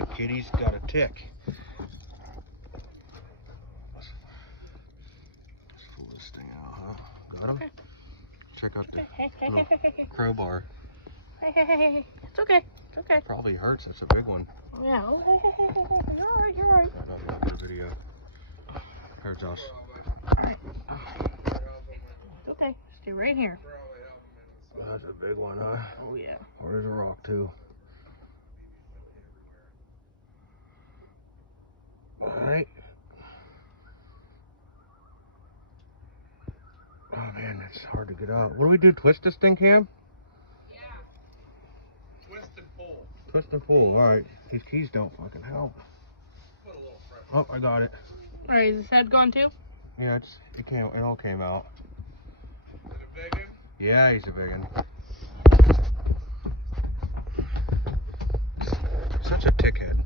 Alright, Kitty's got a tick. Let's pull this thing out, huh? Got him? Okay. Check out the little crowbar. Hey. It's okay. It's okay. Probably hurts, that's a big one. Yeah. You're alright, you're alright. I don't know for video. Here, Josh. It's okay. Stay right here. That's a big one, huh? Oh, yeah. Or there's a rock, too. Alright. Oh, man, it's hard to get out. What do we do? Twist this thing, Cam? Yeah. Twist and pull. Twist and pull. Alright. These keys don't fucking help. Put a little pressure. Oh, I got it. Alright, is his head gone too? Yeah, it all came out. Is it a big one? Yeah, he's a big one. Such a tickhead.